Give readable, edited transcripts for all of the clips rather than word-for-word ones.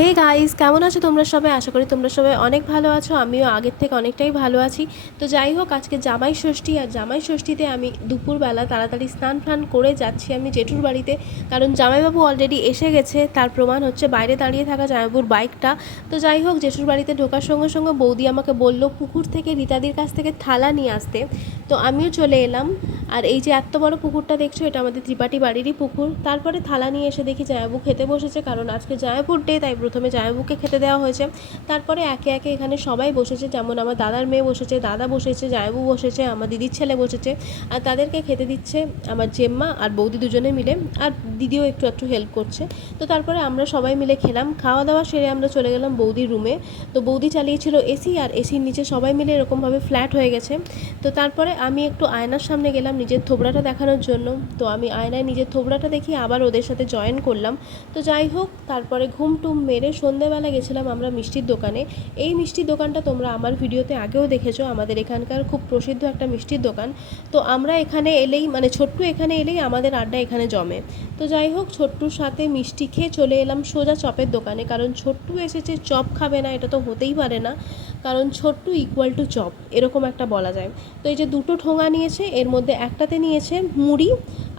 Hey guys, কেমন আছো তোমরা সবাই? আশা করি তোমরা সবাই অনেক ভালো আছো। আমিও আগের থেকে অনেকটাই ভালো আছি। তো যাই হোক, আজকে জামাই ষষ্ঠী, আর জামাই ষষ্ঠীতে আমি দুপুরবেলা তাড়াতাড়ি স্নান ফান করে যাচ্ছি আমি জেঠুর বাড়িতে। কারণ জামাইবাবু অলরেডি এসে গেছে, তার প্রমাণ হচ্ছে বাইরে দাঁড়িয়ে থাকা জামাইবাবুর বাইকটা। তো যাই হোক, জেঠুর বাড়িতে ঢোকার সঙ্গে সঙ্গে বৌদি আমাকে বলল পুকুর থেকে রীতাদির কাছ থেকে থালা নিয়ে আসতে। তো আমিও চলে এলাম। আর এই যে এত বড় পুকুরটা দেখছো, এটা আমাদের ত্রিপাঠী বাড়িরই পুকুর। তারপরে থালা নিয়ে এসে দেখি জামাইবাবু খেতে বসেছে, কারণ আজকে জামাইবাবুর ডে, তাই প্রথমে জামাইবাবুকে খেতে দেওয়া হয়েছে। তারপরে একে একে এখানে সবাই বসেছে, যেমন আমার দাদার মেয়ে বসেছে, দাদা বসেছে, জামাইবাবু বসেছে, আমার দিদির ছেলে বসেছে। আর তাদেরকে খেতে দিচ্ছে আমার জেম্মা আর বৌদি দুজনে মিলে, আর দিদিও একটু একটু হেল্প করছে। তো তারপরে আমরা সবাই মিলে খেলাম, খাওয়া দাওয়া সেরে আমরা চলে গেলাম বৌদির রুমে। তো বৌদি চালিয়েছিল এসি, আর এসির নিচে সবাই মিলে এরকমভাবে ফ্ল্যাট হয়ে গেছে। তো তারপরে আমি একটু আয়নার সামনে গেলাম নিজের থোবড়াটা দেখানোর জন্য। তো আমি আয়নায় নিজের থোবড়াটা দেখি আবার ওদের সাথে জয়েন করলাম। তো যাই হোক, তারপরে ঘুম টুম মেরে সন্ধেবেলা গেছিলাম আমরা মিষ্টির দোকানে। এই মিষ্টির দোকানটা তোমরা আমার ভিডিওতে আগেও দেখেছো, আমাদের এখানকার খুব প্রসিদ্ধ একটা মিষ্টির দোকান। তো আমরা এখানে এলেই, মানে ছোট্টু এখানে এলেই আমাদের আড্ডা এখানে জমে। তো যাই হোক, ছোট্টুর সাথে মিষ্টি খেয়ে চলে এলাম সোজা চপের দোকানে, কারণ ছোট্টু এসেছে চপ খাবে না এটা তো হতেই পারে না, কারণ ছোট্টু ইকুয়াল টু চপ, এরকম একটা বলা যায়। তো এই যে দুটো ঠোঙা নিয়েছে, এর মধ্যে একটাতে নিয়েছে মুড়ি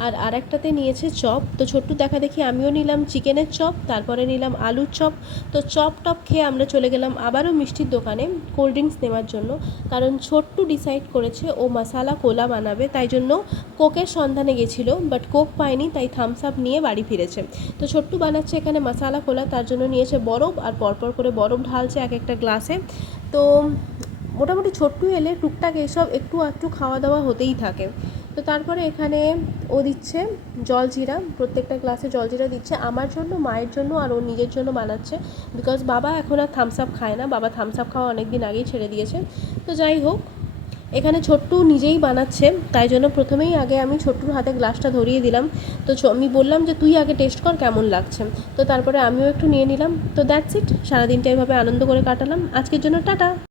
আর আরেকটাতে নিয়েছে চপ। তো ছোট্টু দেখা দেখি আমিও নিলাম চিকেনের চপ, তারপরে নিলাম আলুর চপ। তো চপ টপ খেয়ে আমরা চলে গেলাম আবারও মিষ্টির দোকানে কোল্ড ড্রিঙ্কস নেওয়ার জন্য, কারণ ছোট্টু ডিসাইড করেছে ও মশালা কোলা বানাবে, তাই জন্য কোকের সন্ধানে গেছিলো, বাট কোক পায়নি, তাই থামস আপ নিয়ে বাড়ি ফিরেছে। তো ছোট্টু বানাচ্ছে এখানে মশালা কোলা, তার জন্য নিয়েছে বরফ, আর পরপর করে বরফ ঢালছে এক একটা গ্লাসে। তো মোটামুটি ছোট্টু এলে টুকটাক এইসব একটু একটু খাওয়া দাওয়া হতেই থাকে। তো তারপরে এখানে ও দিচ্ছে জলজিরা, প্রত্যেকটা গ্লাসে জলজিরা দিচ্ছে আমার জন্য, মায়ের জন্য, আর ওর নিজের জন্য বানাচ্ছে, বিকজ বাবা এখন আর থামস আপ খায় না, বাবা থামস আপ খাওয়া অনেক দিন আগেই ছেড়ে দিয়েছে। তো যাই হোক, এখানে ছোট্টু নিজেই বানাচ্ছে, তাই জন্য প্রথমেই আগে আমি ছোট্টুর হাতে গ্লাসটা ধরিয়ে দিলাম। তো আমি বললাম যে তুই আগে টেস্ট কর কেমন লাগছে। তো তারপরে আমিও একটু নিয়ে নিলাম। তো দ্যাটস ইট, সারাদিনটা এভাবে আনন্দ করে কাটালাম। আজকের জন্য টাটা।